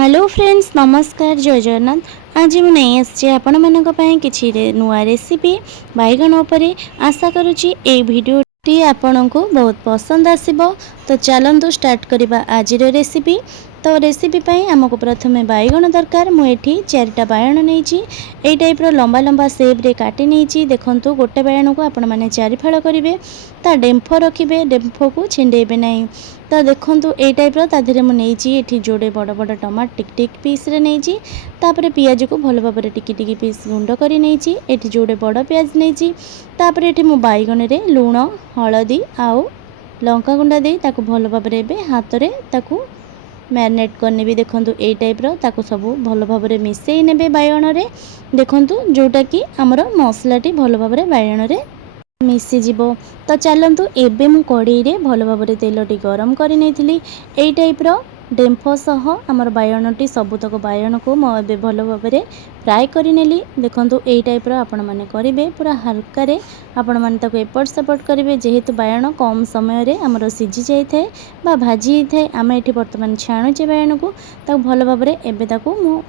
Hello friends, नमस्कार, जय जगन्नाथ। आज मुझे नहीं आसी आपण मानक किसी नुआ रेसिपी बैगन उपरे। आशा करुच्ची ए भिडियोटी आपण को बहुत पसंद आसीबो। तो चलतु स्टार्ट करवा आज रेसिपी। तो रेसिपी आमको प्रथम बैगन दरकार। मुझे चारिटा बैगन नहीं टाइप लंबा लंबा सेप रे काटी नहीं। देखो गोटे बैगन को आपण मैंने चारिफाड़ करेंगे, ता डेम्फ रखिए, डेम्फ को छिंडेबे नहीं। तो देखो ये टाइप तादेह मुझे जोड़े बड़ बड़ टमाटो टिक टिक पीस नहीं। तापर पियाज को भल भाव में टिकी टिकी पीस गुंड कर नहीं। जोड़े बड़ पियाज नहीं। तापर ये मु बैगन रे लुण हलदी आउ लंका गुंडा दे ताकू भल भाव में हाथ में ताकू मैरिनेट करने भी। देखो ये टाइप ताकू सब भल भाव में मिसई ने बैगन रे। देखो जोटा कि आमर मसलाटी भल भाव में बैगन रे मिसीज। तो चलतु एबे मु कड़ाई रे भल भाव में तेलटी गरम कर नहीं टाइप डेम्फ सह आमर बैगनटी सबुतक बैगन को मुझे भल भाव में फ्राए करें। देखो ये टाइप आपण मैंने करेंगे पूरा हल्का रे आपण मैंने एपट सेपट करेंगे। जेहेतु बैगन कम समय रे आमर सीझी जाए बा भाजी जाए, आम ये बर्तमान छाणुचे बैगन को भल भाव में एवं मु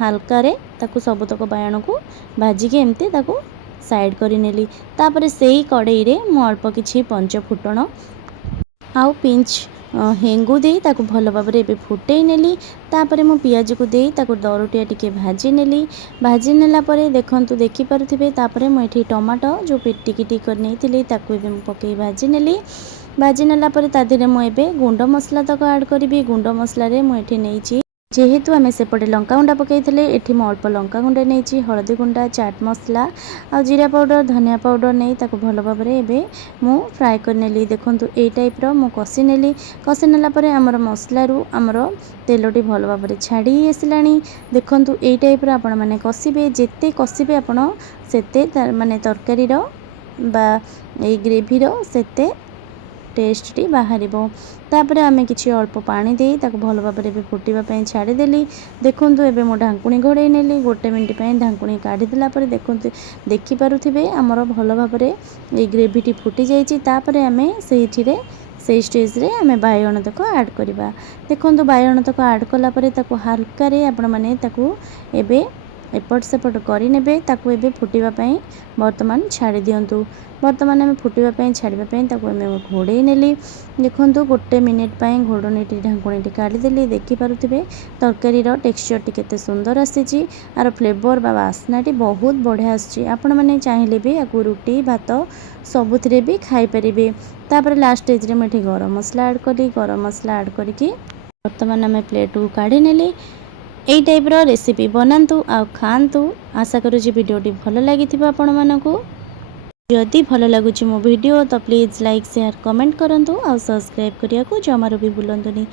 हल्का रे सबुतक बैगन को भाजिकी एमती साइड करी। तापर से ही कड़ाई रे मु अल्प किछि पंच फुटण आउ पिंच हेंगू दे ताकू भल भाव में फुटे नेली। तापर मु पियाज को दे ताकू दरटिया टिके भाजी नेली। भाजी नेला परे देखंतु देखि पारुथिबे। तापर मु एठी टमाटो जो टिकी टिकी कर नेइथिली ताकू एबे मु पकेई भाजी नेली। भाजी नेला परे तादेरे मु एबे गुंड मसला तक ऐड करिवि। गुंड मसला रे मु एठी नेइछि, जेहेतु आम सेपटे लंका गुंडा पकईले, एठी मु अल्प लंका गुंडा नहीं, हलदी गुंडा, चाट मसला आ जीरा पाउडर, धनिया पाउडर नहीं ताकू भल भाव में एबे मु फ्राए कर नेली। देखंतु ए टाइप मु कषि नेली। कषि नेला परे हमर मसलारू हमर तेलटी भल भाव में छाड़ी आसिलानी। देखंतु ए टाइप आपण माने कषिबे, जेते कषिबे आपण सेते माने तरकारी रो बा ए ग्रेवी रो सेते टेस्ट टी बाहर। तापर आम कि अल्प पानी दे ताकू भल भाव में फुटापी छाड़देली। देखूँ एवं मु ढांकुणी घोड़े नेली। गोटे मिनिट ढांकुणी काढ़ीदेला देखूँ देखिपे आमर भल भाव में ये ग्रेवीटी फुटी जाइए। आम से स्टेज रे आम बैगन तक ऐड करवा। देखो बैगन तक ऐड कलापर हल्का आपण मैंने एबे एपट सेपट करे ताकू एबे फुटापी बर्तमान छाड़ी दिंतु। बर्तमान आम फुटापी छाड़ापी घोड़े नेली। देखो गोटे मिनिट घोड़नी ढांकुणी काढ़ीदेली। देखिपे तरकारी टेक्सचर टी केते सुंदर आसी। आर फ्लेवर बा बास्नाटी बहुत बढ़िया आसी। आपण मैंने चाहिए भी या रुटी भात सबुथिरे भी खाई पारे। तापर लास्ट स्टेज रे मुझे गरम मसला ऐड करी। गरम मसला ऐड करके बर्तमान आम प्लेट को काढ़ी नेली। यही टाइप रेसिपी बनातु आ खातु। आशा करुँच भिडियोटी भल लगी आपण मानकु। जदि भल लगुच मो वीडियो तो प्लीज़ लाइक शेयर कमेंट करंतु आ सब्सक्राइब करिया को जमारू भी भूलंतुनी।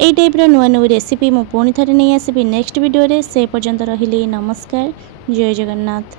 यही टाइप नुआ नुआ रेसिपी मु पुणी थरे नहीं आसीबी नेक्स्ट वीडियो रे। से पर्यंत रहिले नमस्कार, जय जगन्नाथ।